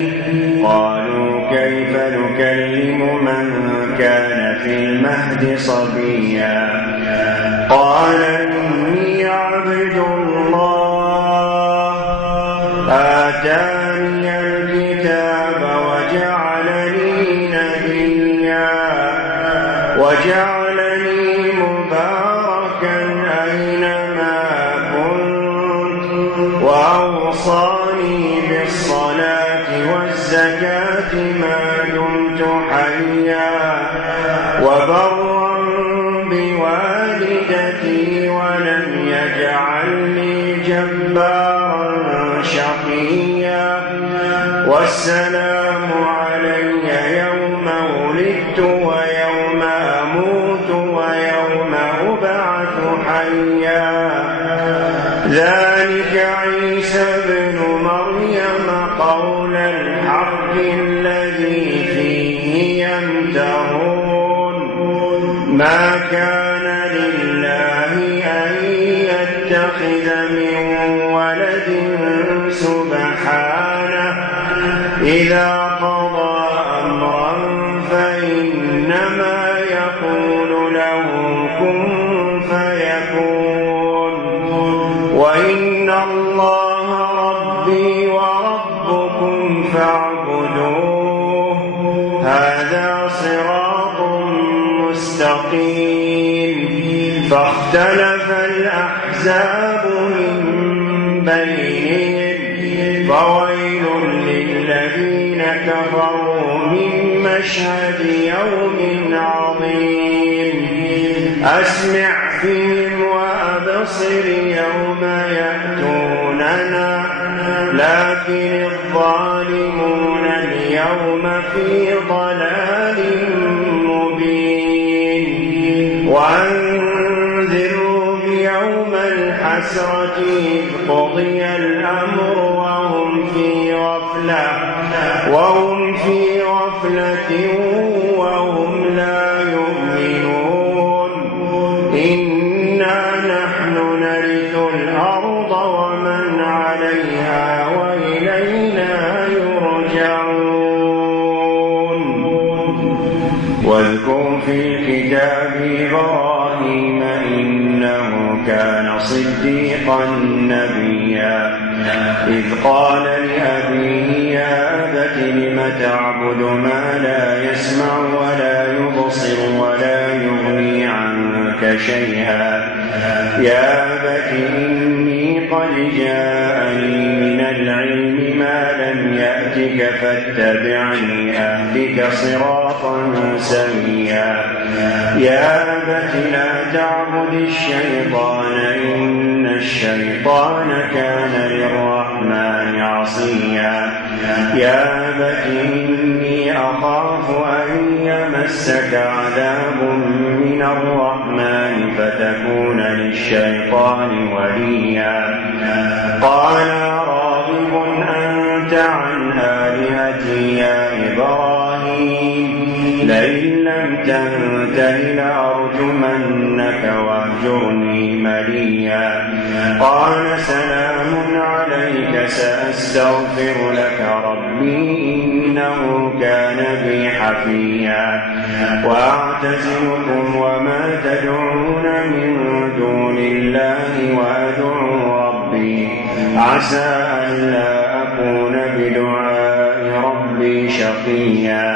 قالوا كيف نكلم من كان في المهد صبيا قال إني عبد الله آتاني الكتاب وجعلني نبيا وجعلني مباركا أينما كنت وأوصاني بالصلاة والزكاة ما دمت حيا وبرا بوالدتي ولم يجعلني جبارا شقيا والسلام علي يوم ولدت ويوم أموت ويوم أبعث حيا ذلك عيسى ابن مريم قول الحق الذي فيه يمترون ما كان لله أن يتخذ من ولد سبحانه إذا قضى أمرا فإنما يقول له كن فيكون وإن الله ربي وربكم فاعبدوه هذا صراط مستقيم فاختلف الأحزاب من بينهم فويل للذين كفروا من مشهد يوم عظيم أسمع فيهم وأبصر يوم يأتوننا لكن الظالمون اليوم في ضلال مبين وأنذرهم يوم الحسرة إذ قضي الأمر وهم في غفلة وهم لا يؤمنون إنا نحن نرث الأرض ومن عليها وإلينا يرجعون واذكر في الكتاب إبراهيم إنه كان صديقا نبيا إذ قال لأبيه يا أبت لم تعبد ما لا يسمع ولا يبصر ولا يغني عنك شيئا يا أبت إني قد جاءني من العلم ما لم يأتك فاتبعني أهدك صراطا سويا يا أبت لا تعبد الشيطان إن الشيطان كان للرحمن عصيا يا أبت إني أخاف أن يمسك عذاب من الرحمن فتكون للشيطان وليا قال راغب أنت عن آلهتي يا إبراهيم لئن لم تنته لأرجمنك واهجرني مليا قال سلام عليك سأستغفر لك ربي إنه كان بي حفيا وأعتزلكم وما تدعون من دون الله وأدعو ربي عسى ألا أكون بدعاء ربي شقيا